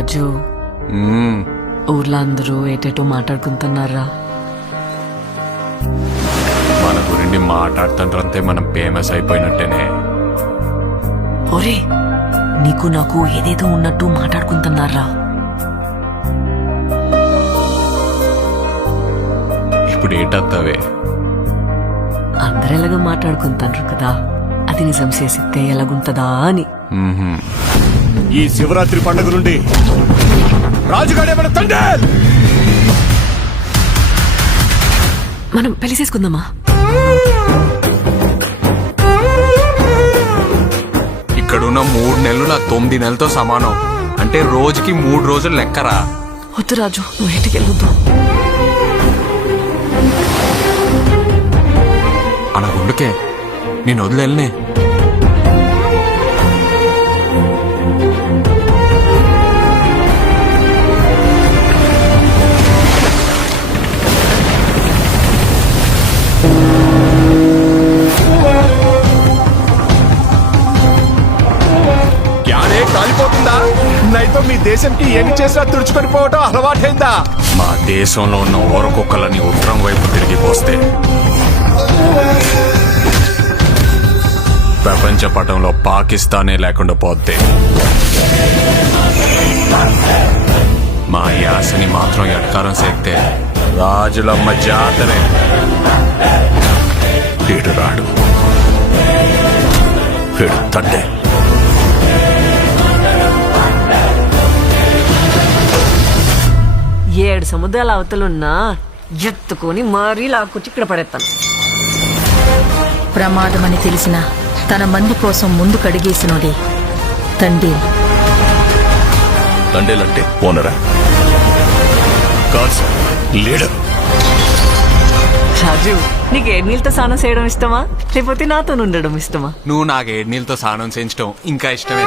రాజు ఊర్లో అందరూ ఏటేటో మాట్లాడుకుంటున్నారా? మన గురించి మాట్లాడుతుంటే మనం ఫేమస్ అయిపోయినట్టేనే. ఒరే నీకు నాకు ఏదేదో ఉన్నట్టు మాట్లాడుకుంటున్నారా? ఇప్పుడు ఏటత్తవే? అందరు ఎలాగో మాట్లాడుకుంటారు కదా, అది నిజం చేసితే ఎలాగుంటదా అని. ఈ శివరాత్రి పండుగ నుండి రాజుగాడే మన తండ్రి. మనం పెళ్లి చేసుకుందామా? ఇక్కడున్న 3 నెలలు నా 9 నెలలతో సమానం. అంటే రోజుకి 3 రోజులు లెక్కరా. వద్దు రాజు, నువ్వు ఇంటికి వెళ్ళొద్దు. అనగుండుకే నేను వదిలేనే. కాలిపోతుందా? నైతో మీ దేశంకి ఏమి చేసినా తుడుచుకొని పోవటం అలవాటైందా? మా దేశంలో ఉన్న ఓరకొక్కలని ఉత్తరం వైపు తిరిగిపోస్తే ప్రపంచ పటంలో పాకిస్తానే లేకుండా పోతే మా యాసని మాత్రం ఎట్కారం చేస్తే రాజులమ్మ జాతరే. వీడు రాడు, వీడు తండ్రి. ఏడు సముద్రాల అవతలున్నా ఎత్తుకొని మరీ లాక్కొచ్చి ఇక్కడ పడేస్తాను. ప్రమాదమని తెలిసిన తన మంది కోసం ముందు కడిగేసినోడే తండ్రి. తండేలంటే ఓనరా కాదు సార్, లీడర్. రాజు నీకు ఏడు నీళ్ళతో స్నానం చేయడం ఇష్టమా, లేకపోతే నాతో ఉండడం ఇష్టమా? నువ్వు నాకు 7 నీళ్ళతో స్నానం చేయించడం ఇంకా ఇష్టమే.